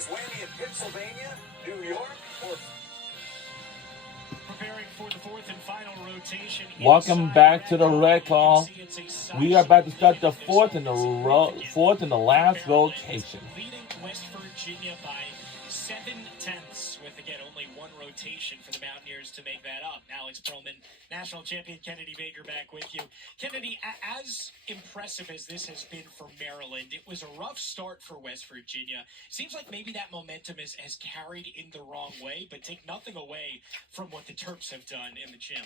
Is Whammy in Pennsylvania, New York, or... Preparing for the fourth and final rotation. Welcome back to the Red Call. We are about to start the fourth and the last rotation. Leading West Virginia by 7/10, with again only one rotation for the Mountaineers to make that up. Alex Perlman, national champion Kennedy Baker back with you. Kennedy, as impressive as this has been for Maryland, it was a rough start for West Virginia. Seems like maybe that momentum has carried in the wrong way, but take nothing away from what the Terps have done in the gym.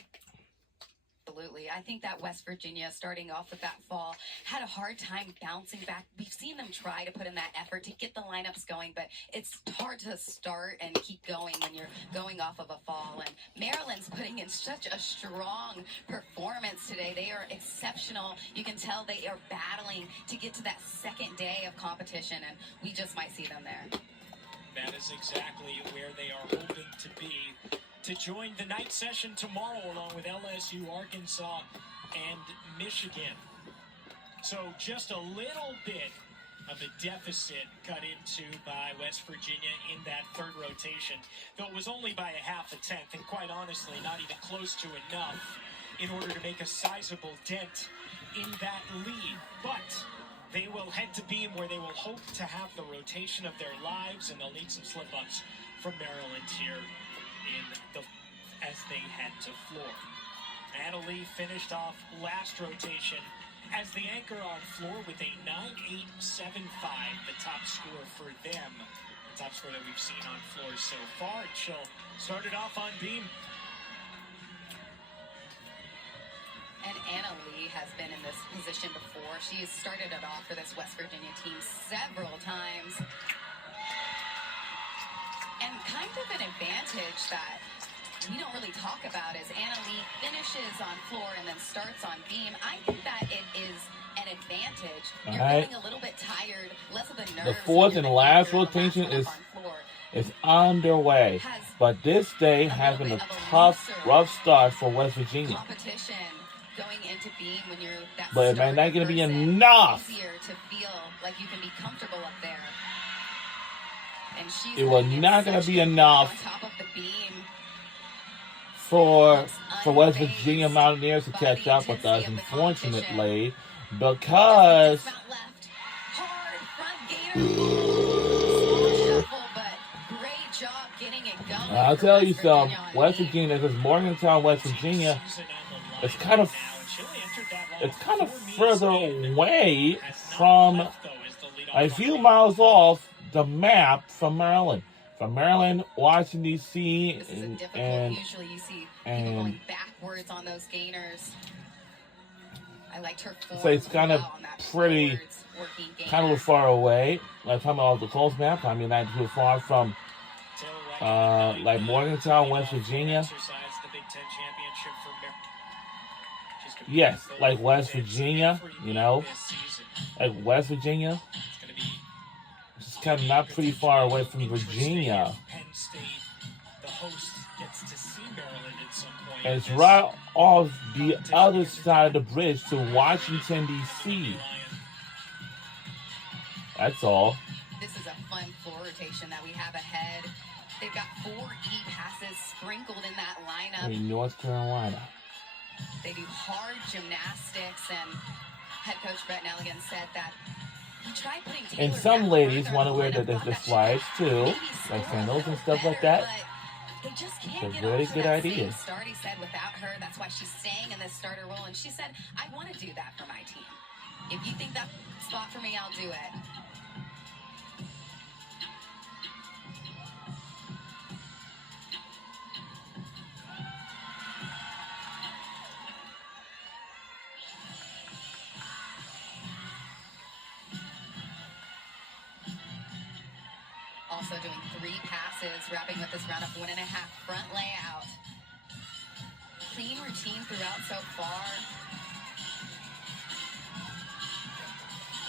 Absolutely. I think that West Virginia, starting off with that fall, had a hard time bouncing back. We've seen them try to put in that effort to get the lineups going, but it's hard to start and keep going when you're going off of a fall. And Maryland's putting in such a strong performance today. They are exceptional. You can tell they are battling to get to that second day of competition, and we just might see them there. That is exactly where they are hoping to be, to join the night session tomorrow along with LSU, Arkansas, and Michigan. So just a little bit of a deficit cut into by West Virginia in that third rotation, though it was only by a half a tenth, and quite honestly, not even close to enough in order to make a sizable dent in that lead. But they will head to Beam, where they will hope to have the rotation of their lives, and they'll need some slip-ups from Maryland here as they head to floor. Anna Lee finished off last rotation as the anchor on floor with a 9.875, the top score for them, the top score that we've seen on floor so far. And she'll start it off on Beam. And Anna Lee has been in this position before. She has started it off for this West Virginia team several times. And kind of an advantage that we don't really talk about is Anna Lee finishes on floor and then starts on Beam. I think that it is an advantage. You're feeling a little bit tired, less of the nerves. The fourth and last rotation is underway. But this day has been a tough, rough start for West Virginia. Competition going into Beam when you're that but it might not going to be enough. Easier to feel like you can be comfortable up there. And she's it was not going to be enough for West Virginia Mountaineers to catch up with us, unfortunately, because I'll tell you something, West Virginia, because Morgantown, West Virginia, it's kind of further away from, a few miles off the map from Maryland. From Maryland, Washington, D.C., and usually you see people going backwards on those gainers. I liked her form. So it's kind of pretty, kind of far away. Like talking about the close map, I mean, not too far from, like Morgantown, West Virginia. Yes, like West Virginia, you know, like West Virginia. It's kind of not pretty far away from Virginia. And it's right off the other side of the bridge to Washington, D.C. That's all. This is a fun floor rotation that we have ahead. They've got 4 E passes sprinkled in that lineup. In North Carolina. They do hard gymnastics, and head coach Brett Nelligan said that he tried putting Taylor. And some ladies want to wear the slides too, like sandals and stuff like that. They just can't it's a get very off good idea. Start, he said, without her, that's why she's staying in this starter role. And she said, I want to do that for my team. If you think that spot for me, I'll do it. Also doing 3 passes, wrapping with this round of 1.5 front layout. Clean routine throughout so far.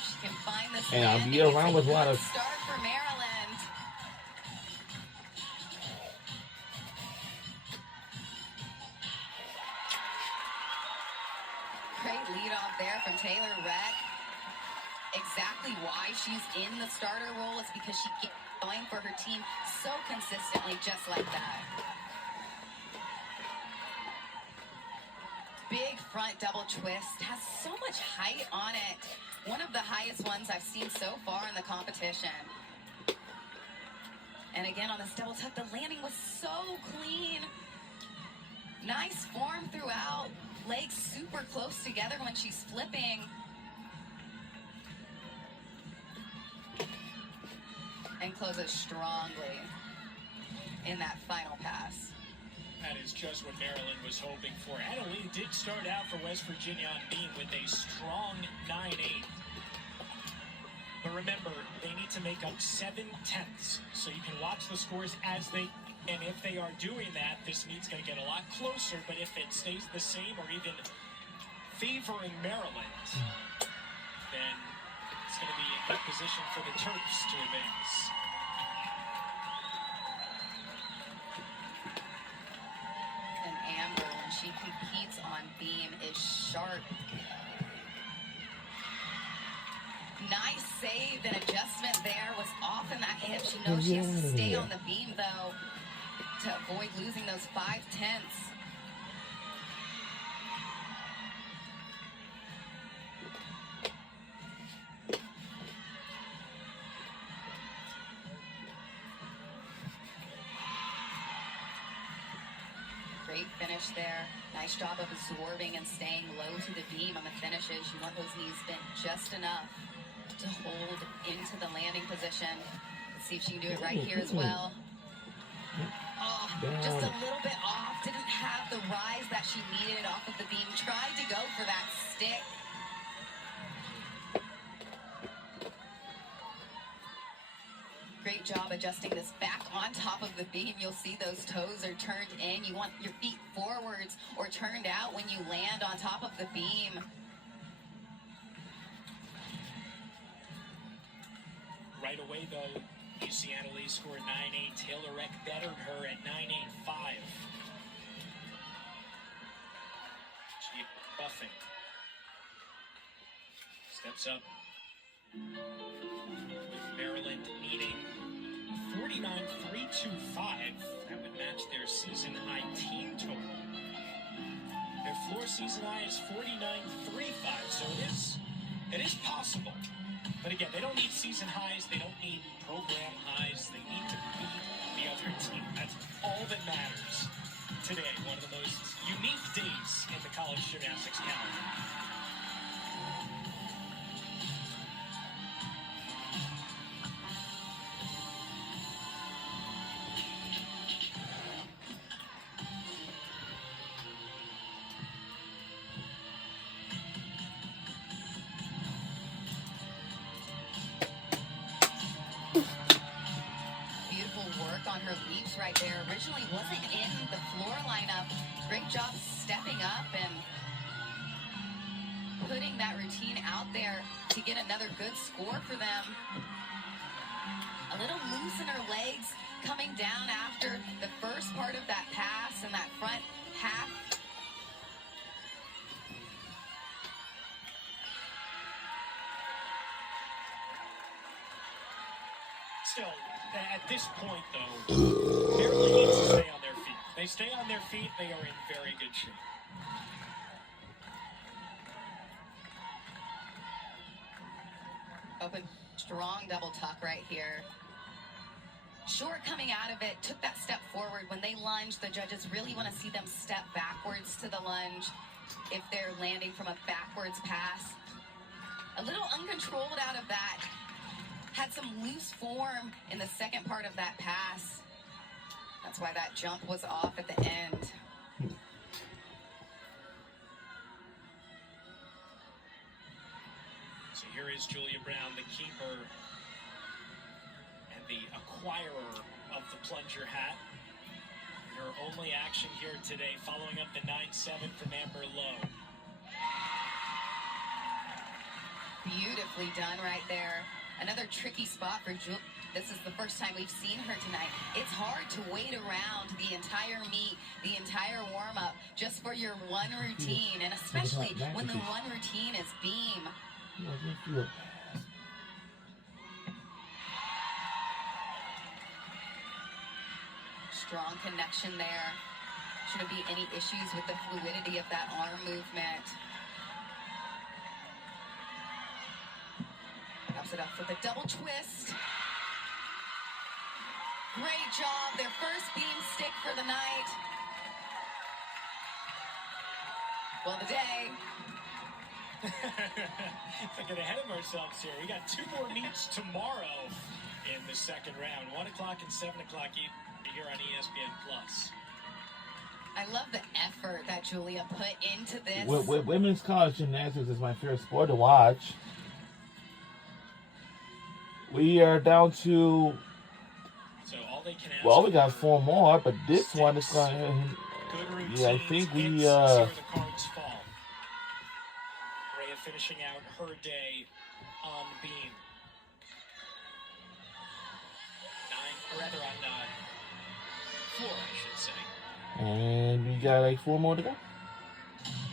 She can find this. And I'll be around with a lot of start for Maryland. Great lead off there from Taylor Rett. Exactly why she's in the starter role is because she gets going going for her team so consistently, just like that. Big front double twist, has so much height on it. One of the highest ones I've seen so far in the competition. And again, on this double tuck, the landing was so clean. Nice form throughout. Legs super close together when she's flipping. And closes strongly in that final pass. That is just what Maryland was hoping for. Adelie did start out for West Virginia on beam with a strong 9-8. But remember, they need to make up 7/10. So you can watch the scores as they, and if they are doing that, this meet's going to get a lot closer. But if it stays the same or even favoring Maryland, then it's going to be a good position for the Terps to advance. And Amber, when she competes on beam, is sharp. Nice save and adjustment there. Was off in that hip. She knows she has to stay on the beam, though, to avoid losing those 5/10. Great finish there. Nice job of absorbing and staying low to the beam on the finishes. You want those knees bent just enough to hold into the landing position. Let's see if she can do it right here as well. Oh, just a little bit off. Didn't have the rise that she needed off of the beam. Tried to go for that stick. Great job adjusting this back on top of the beam. You'll see those toes are turned in. You want your feet forwards or turned out when you land on top of the beam. Right away, though, UC Adelie scored 9-8. Taylor Reck bettered her at 9-8-5. She buffing. Steps up. With Maryland needing 49.325. That would match their season high team total. Their floor season high is 49.35, so it is possible. But again, they don't need season highs, they don't need program highs, they need to beat the other team. That's all that matters today. One of the most unique days in the college gymnastics calendar. On her leaps right there. Originally wasn't in the floor lineup. Great job stepping up and putting that routine out there to get another good score for them. A little loose in her legs coming down after the first part of that pass and that front half. Still, at this point, though, Maryland needs to stay on their feet. They stay on their feet, they are in very good shape. Open, strong double tuck right here. Short coming out of it, took that step forward. When they lunge, the judges really want to see them step backwards to the lunge if they're landing from a backwards pass. A little uncontrolled out of that. Had some loose form in the second part of that pass. That's why that jump was off at the end. So here is Julia Brown, the keeper and the acquirer of the plunger hat. Her only action here today, following up the 9-7 from Amber Lowe. Beautifully done right there. Another tricky spot for Julia. This is the first time we've seen her tonight. It's hard to wait around the entire meet, the entire warm-up, just for your one routine, and especially when the one routine is beam. Strong connection there. Shouldn't be any issues with the fluidity of that arm movement. Wraps it up with a double twist. Great job. Their first beam stick for the night. Well, the day. If I get ahead of ourselves here, we got 2 more meets tomorrow in the second round. 1 o'clock and 7 o'clock here on ESPN Plus. I love the effort that Julia put into this. Women's college gymnastics is my favorite sport to watch. We are down to, So all they can ask well, we got for 4 more, but this sticks, one is going to, good routines, yeah, I think we, hits, see where the cards fall. Rhea finishing out her day on beam. 9, or rather on 4, I should say. and we got like 4 more to go.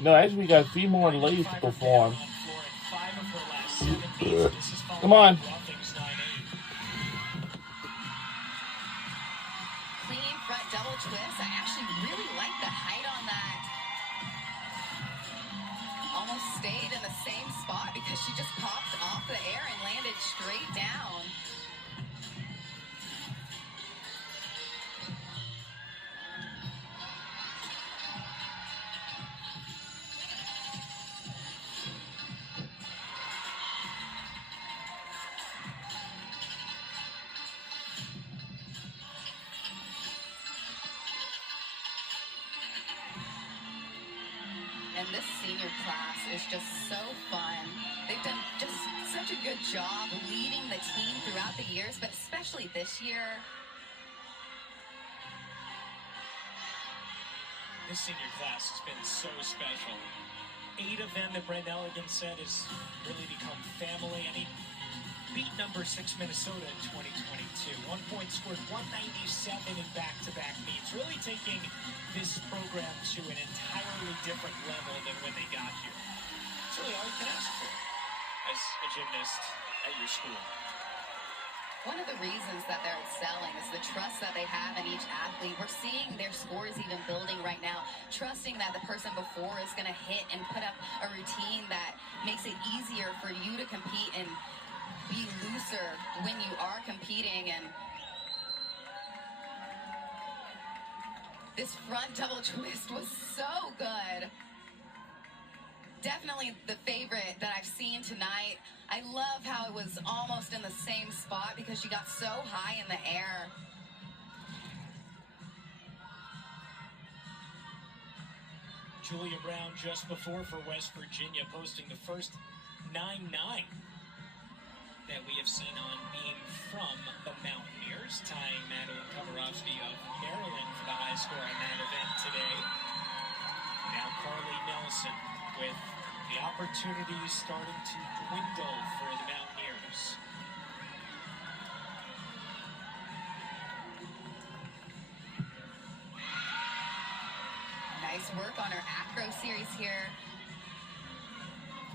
No, actually we got 3 more ladies to perform. Come on. Clean front double twist. I actually really like the height on that. Almost stayed in the same spot because she just popped off the air and landed straight down. And this senior class is just so fun. They've done just such a good job leading the team throughout the years, but especially this year. This senior class has been so special. 8 of them that Brent Elligan said has really become family. I mean, beat number 6 Minnesota in 2022. 1 point scored, 197 in back-to-back meets. Really taking this program to an entirely different level than when they got here. It's really all you can ask for as a gymnast at your school. One of the reasons that they're excelling is the trust that they have in each athlete. We're seeing their scores even building right now, trusting that the person before is going to hit and put up a routine that makes it easier for you to compete and be looser when you are competing. And this front double twist was so good. Definitely the favorite that I've seen tonight. I love how it was almost in the same spot because she got so high in the air. Julia Brown just before for West Virginia, posting the first 9-9 that we have seen on beam from the Mountaineers, tying Madeline Komarovsky of Maryland for the high score on that event today. Now Carly Nelson with the opportunities starting to dwindle for the Mountaineers. Nice work on her acro series here.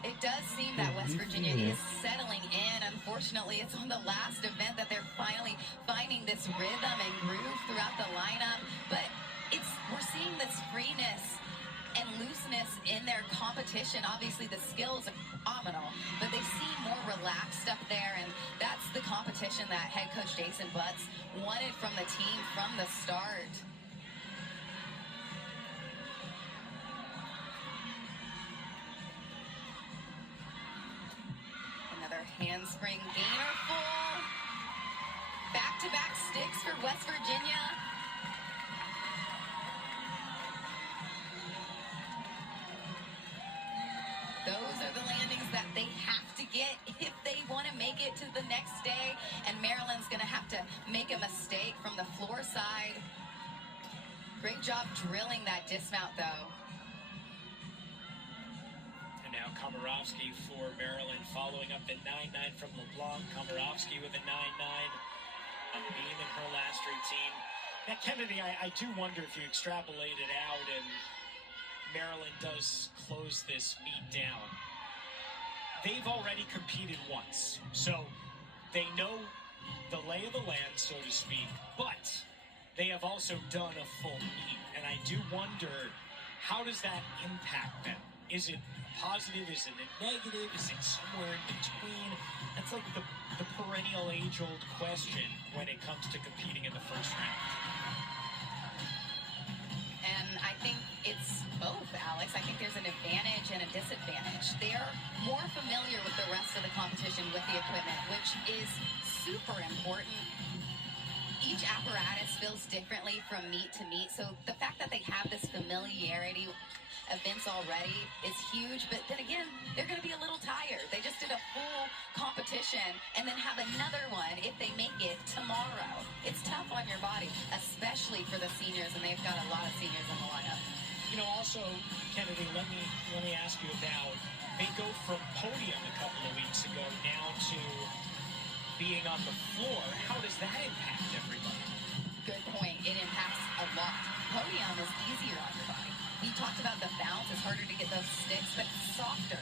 It does seem that West Virginia is settling in. Unfortunately, it's on the last event that they're finally finding this rhythm and groove throughout the lineup. But we're seeing this freeness and looseness in their competition. Obviously, the skills are phenomenal, but they seem more relaxed up there, and that's the competition that head coach Jason Butts wanted from the team from the start. Another handspring gainer full. Back-to-back sticks for West Virginia. Those are the landings that they have to get if they want to make it to the next day. And Maryland's going to have to make a mistake from the floor side. Great job drilling that dismount, though. And now Komarovsky for Maryland, following up the 9-9 from LeBlanc. Komarovsky with a 9-9 on beam in her last routine. Now, Kennedy, I do wonder if you extrapolate it out and Maryland does close this meet down. They've already competed once, so they know the lay of the land, so to speak. But they have also done a full meet, and I do wonder, how does that impact them? Is it positive? Is it a negative? Is it somewhere in between? That's like the perennial age-old question when it comes to competing in the first round. And I think it's both, Alex. I think there's an advantage and a disadvantage. They're more familiar with the rest of the competition with the equipment, which is super important. Each apparatus feels differently from meet to meet, so the fact that they have this familiarity events already is huge, but then again, they're going to be a little tired. They just did a full competition and then have another one if they make it tomorrow. It's tough on your body, especially for the seniors, and they've got a lot of seniors in the lineup. You know, also, Kennedy, let me ask you about, they go from podium a couple of weeks ago now to being on the floor. How does that impact everybody? Good point. It impacts a lot. Podium is easier on your body. We talked about the bounce. It's harder to get those sticks, but it's softer.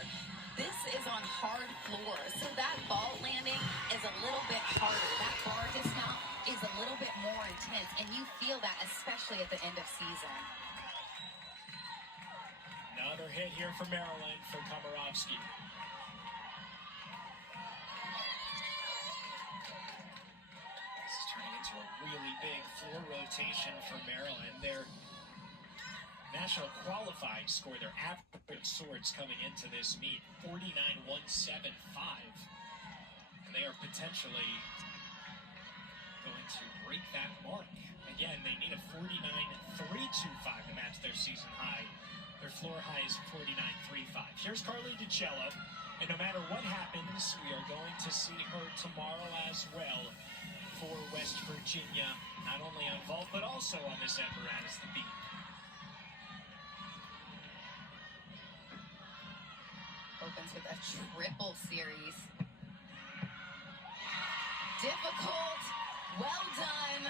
This is on hard floors, so that ball landing is a little bit harder. That bar dismount is a little bit more intense, and you feel that especially at the end of season. Another hit here for Maryland for Komarovsky. This is turning into a really big floor rotation for Maryland. Their national qualifying score, their average swords coming into this meet, 49.175. And they are potentially going to break that mark. Again, they need a 49.325 to match their season high. Their floor high is 49.35. Here's Carly DiCello, and no matter what happens, we are going to see her tomorrow as well for West Virginia, not only on vault, but also on this apparatus, the beam. Opens with a triple series. Difficult, well done.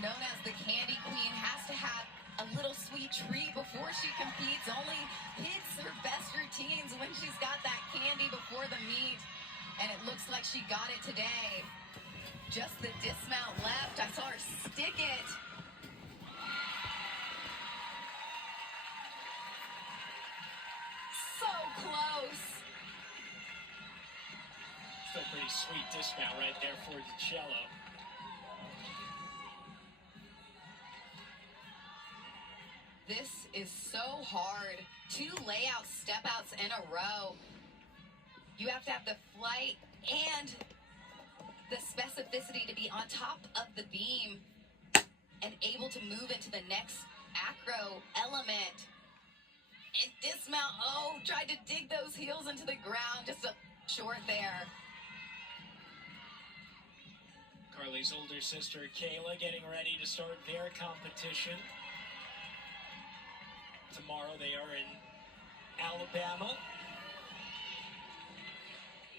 Known as the Candy Queen, has to have a little sweet treat before she competes. Only hits her best routines when she's got that candy before the meet. And it looks like she got it today. Just the dismount left. I saw her stick it. So close. Still pretty sweet dismount right there for DiCello. This is so hard. 2 layout step outs in a row. You have to have the flight and the specificity to be on top of the beam and able to move into the next acro element. And dismount, tried to dig those heels into the ground, just a short there. Carly's older sister, Kayla, getting ready to start their competition. Tomorrow they are in Alabama.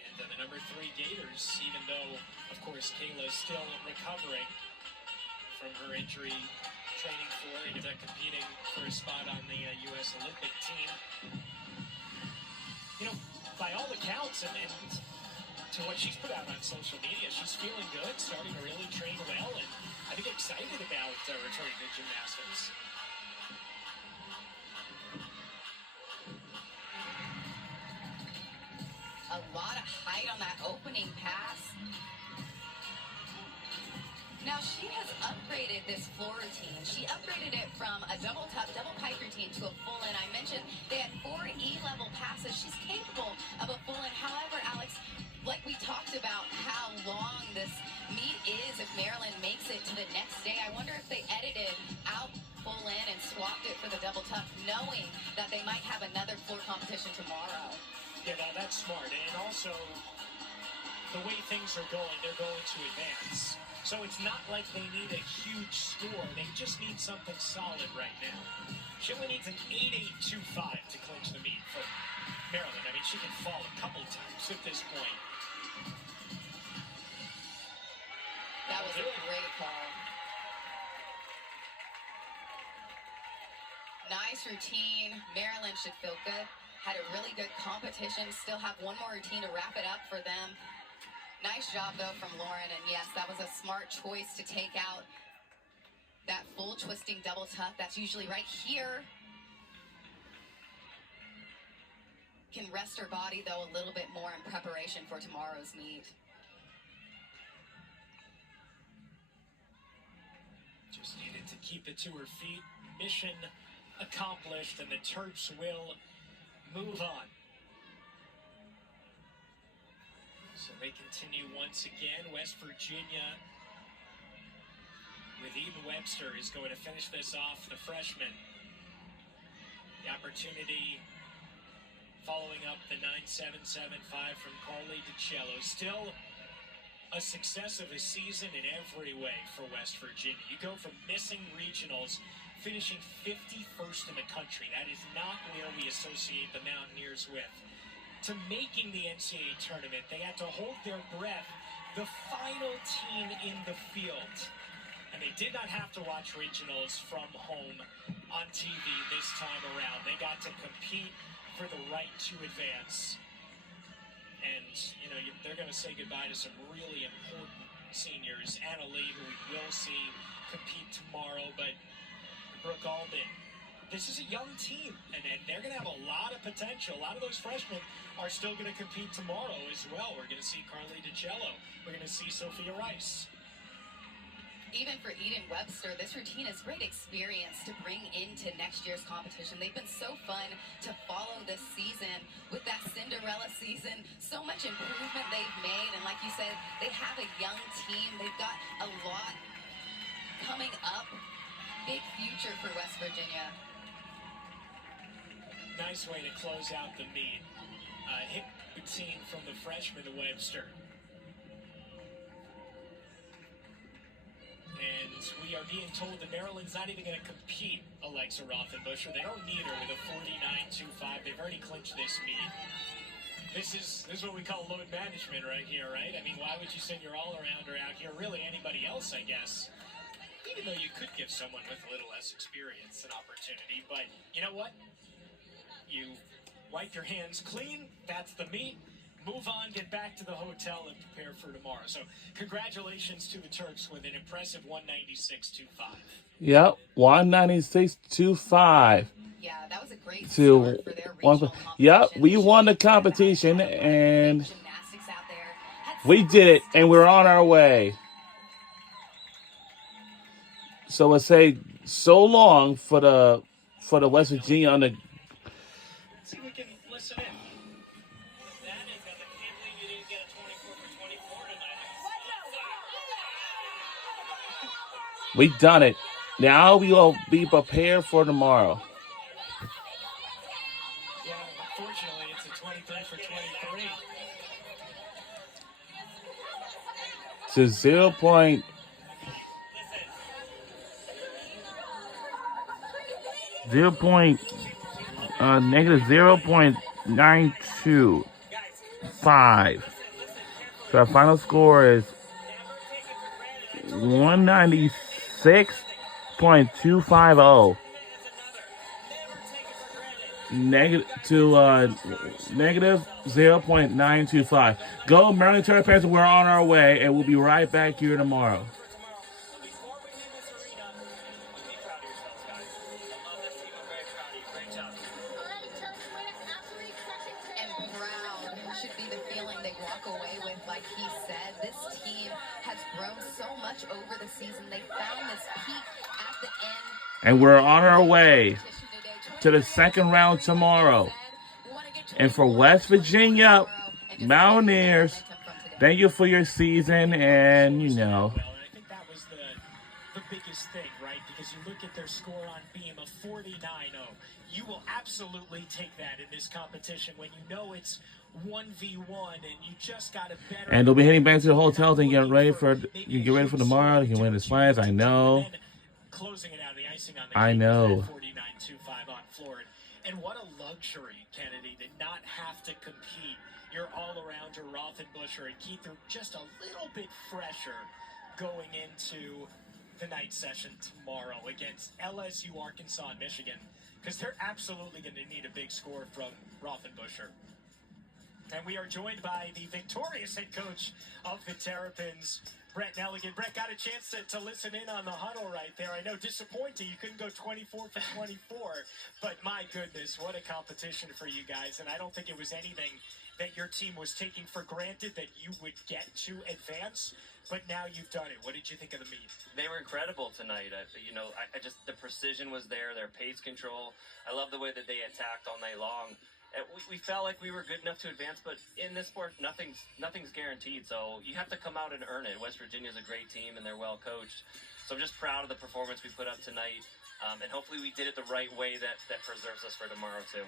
And the number 3 Gators, even though, of course, Kayla is still recovering from her injury, training for and competing for a spot on the U.S. Olympic team. You know, by all accounts, and to what she's put out on social media, she's feeling good, starting to really train well, and I think excited about returning to gymnastics. A lot of height on that opening pass. Now she has upgraded this floor routine. She upgraded it from a double top, double pike routine to a full in. I mentioned they had 4 E-level passes. She's capable of a full in. However, Alex, like we talked about how long this meet is if Maryland makes it to the next day, I wonder if they edited out full in and swapped it for the double tough, knowing that they might have another floor competition tomorrow. Yeah, that's smart. And also, the way things are going, they're going to advance. So it's not like they need a huge score. They just need something solid right now. She only needs an 8.825 to clinch the meet for Maryland. I mean, she can fall a couple times at this point. That was a great call. Nice routine. Maryland should feel good. Had a really good competition. Still have one more routine to wrap it up for them. Nice job, though, from Lauren. And yes, that was a smart choice to take out That full twisting double tuck, that's usually right here. Can rest her body, though, a little bit more in preparation for tomorrow's meet. Just needed to keep it to her feet. Mission accomplished, and the Terps will move on. So they continue once again. West Virginia with Eden Webster is going to finish this off, the freshman. The opportunity following up the 9.775 from Carly DiCello. Still a success of a season in every way for West Virginia. You go from missing regionals, finishing 51st in the country. That is not where we associate the Mountaineers with. To making the NCAA tournament, they had to hold their breath, the final team in the field. And they did not have to watch regionals from home on TV this time around. They got to compete for the right to advance. And, you know, they're going to say goodbye to some really important seniors. Anna Lee, who we will see compete tomorrow, but Brooke Alden. This is a young team, and they're going to have a lot of potential. A lot of those freshmen are still going to compete tomorrow as well. We're going to see Carly DiCello. We're going to see Sophia Rice. Even for Eden Webster, this routine is great experience to bring into next year's competition. They've been so fun to follow this season with that Cinderella season. So much improvement they've made, and like you said, they have a young team. They've got a lot coming up. Big future for West Virginia. Nice way to close out the meet. Hit routine from the freshman to Webster. And we are being told that Maryland's not even going to compete Alexa Rothenbuscher. They don't need her with a 49.25. They've already clinched this meet. This is what we call load management right here, right? I mean, why would you send your all-arounder out here? Really, anybody else, I guess. Even though you could give someone with a little less experience an opportunity. But you know what? You wipe your hands clean. That's the meet. Move on, get back to the hotel, and prepare for tomorrow. So congratulations to the Turks with an impressive 196.25. Yep, 196.25. Yeah, that was a great start To for their one. regional Yep, competition. we won the competition, and Gymnastics out there. Had we several did it, and we're mistakes. on our way. So let's say so long for the West Virginia on the. Let's see if we can listen in. That is, I can't believe you didn't get a 24 for 24 tonight. We done it. Now we will be prepared for tomorrow. Yeah, unfortunately, it's a 23 for 23. To 0 point. Negative 0.925. So our final score is 196.250. Negative 0.925. Go Maryland Terrapins Panthers. We're on our way, and we'll be right back here tomorrow. Before we leave this arena, be proud of yourselves, guys. I love this team. I'm very proud of you. Great job. And proud should be the feeling they walk away with. Like he said, this team has grown so much over the season. They found this peak at the end. And we're on our way to the second round tomorrow. And for West Virginia Mountaineers, thank you for your season, and you know. Well, and I think that was the biggest thing, right? Because you look at their score on Beam of 49-0. You will absolutely take that in this competition when you know it's 1v1 and you just got a better. And they'll be heading back to the hotels and get ready for tomorrow. They can win the slides. I know. Closing it out, the icing on the I cake know. was that 49.25 on floor. And what a luxury, Kennedy, to not have to compete. Your all-arounder, Rothenbuscher, and Keith are just a little bit fresher going into the night session tomorrow against LSU, Arkansas, and Michigan, because they're absolutely going to need a big score from Rothenbuscher. And we are joined by the victorious head coach of the Terrapins, Brett Nelligan. Brett, got a chance to listen in on the huddle right there. I know, disappointing. You couldn't go 24 for 24, but my goodness, what a competition for you guys. And I don't think it was anything that your team was taking for granted that you would get to advance, but now you've done it. What did you think of the meet? They were incredible tonight. I just, the precision was there, their pace control. I love the way that they attacked all night long. We felt like we were good enough to advance, but in this sport, nothing's guaranteed. So you have to come out and earn it. West Virginia's a great team, and they're well coached. So I'm just proud of the performance we put up tonight, and hopefully we did it the right way that preserves us for tomorrow too.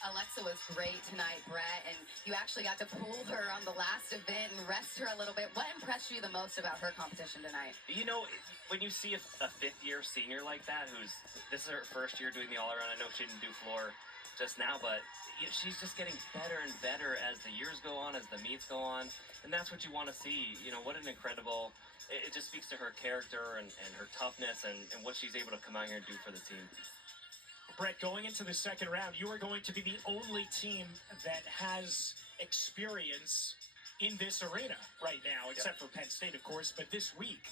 Alexa was great tonight, Brett, and you actually got to pull her on the last event and rest her a little bit. What impressed you the most about her competition tonight? You know, when you see a fifth-year senior like that, this is her first year doing the all-around. I know she didn't do floor just now, but she's just getting better and better as the years go on, as the meets go on, and that's what you want to see. You know, what an incredible, it just speaks to her character and her toughness and what she's able to come out here and do for the team. Brett, going into the second round, you are going to be the only team that has experience in this arena right now, except for Penn State, of course, but this week.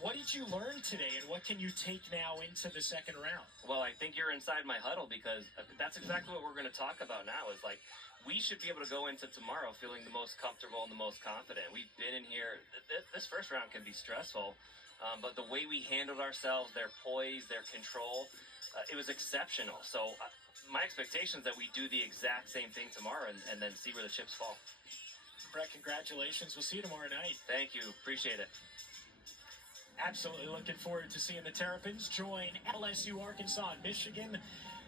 What did you learn today, and what can you take now into the second round? Well, I think you're inside my huddle, because that's exactly what we're going to talk about now, is like, we should be able to go into tomorrow feeling the most comfortable and the most confident. We've been in here, this first round can be stressful, but the way we handled ourselves, their poise, their control, it was exceptional. So my expectation is that we do the exact same thing tomorrow and then see where the chips fall. Brett, congratulations. We'll see you tomorrow night. Thank you. Appreciate it. Absolutely looking forward to seeing the Terrapins join LSU, Arkansas, and Michigan.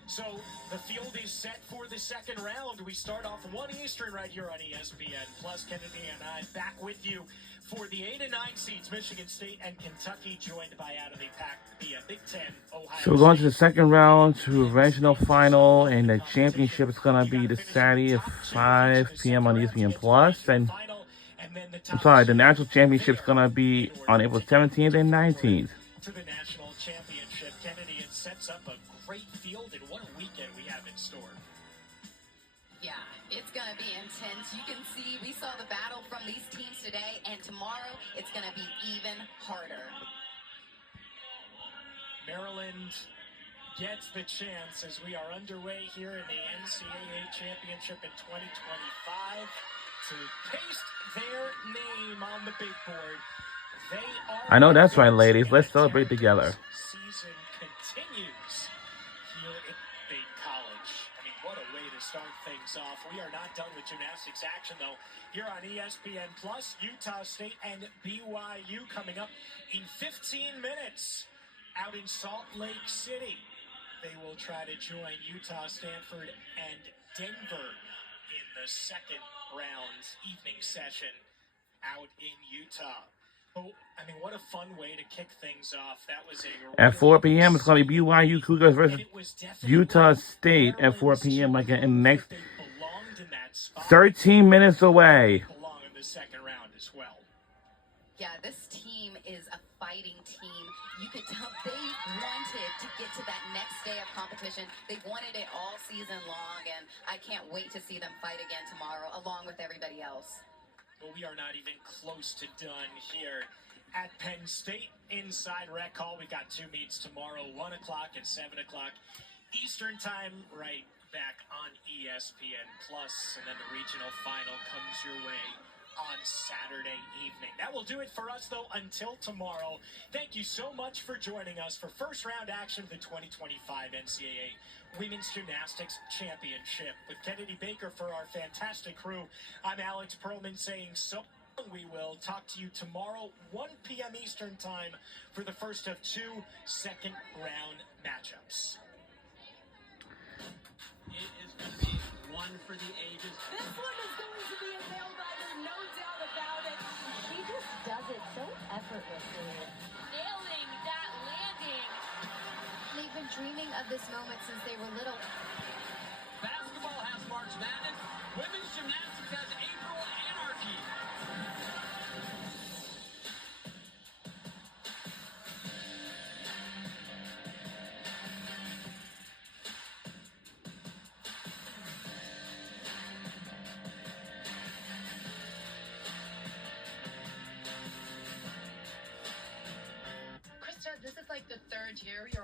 So the field is set for the second round. We start off 1 Eastern right here on ESPN. Plus, Kennedy and I back with you for the 8 and 9 seeds, Michigan State and Kentucky, joined by out of the pack, the Big Ten, Ohio So we're going to the second round to regional final, and the championship is going to be this Saturday at 5 p.m. on ESPN Plus. And I'm sorry, the national championship is going to be on April 17th and 19th. To the national championship, Kennedy, it sets up a great field, and what a weekend we have in store. Yeah, it's going to be intense. You can see we saw the battle from these teams today, and tomorrow it's going to be even harder. Maryland gets the chance as we are underway here in the NCAA Championship in 2025 to paste their name on the big board. They are I know that's right, ladies. Let's celebrate together. Season continues here at Big College. I mean, what a way to start things off. We are not done with gymnastics action, though. Here on ESPN Plus, Utah State and BYU coming up in 15 minutes out in Salt Lake City. They will try to join Utah, Stanford, and Denver in the second round evening session out in Utah. Oh, I mean, what a fun way to kick things off. That was At 4 p.m., it's going to be BYU Cougars versus Utah State at 4 p.m. like in the next 13 minutes away. Belong in the second round as well. Yeah, this team is a fighting team. You could tell they wanted to get to that next day of competition. They wanted it all season long, and I can't wait to see them fight again tomorrow, along with everybody else. Well, we are not even close to done here at Penn State. Inside Rec Hall, we got 2 meets tomorrow, 1 o'clock and 7 o'clock Eastern Time, right back on ESPN Plus, and then the regional final comes your way on Saturday evening. That will do it for us, though, until tomorrow. Thank you so much for joining us for first round action of the 2025 NCAA Women's Gymnastics Championship. With Kennedy Baker for our fantastic crew, I'm Alex Perlman saying so. We will talk to you tomorrow, 1 p.m. Eastern Time, for the first of 2 second round matchups. It is going to be one for the ages. This one is going to be a nail biter, no doubt about it. She just does it so effortlessly. Nailing that landing. They've been dreaming of this moment since they were little. Basketball has March Madness. Women's gymnastics has April Anarchy. this is like the third year you're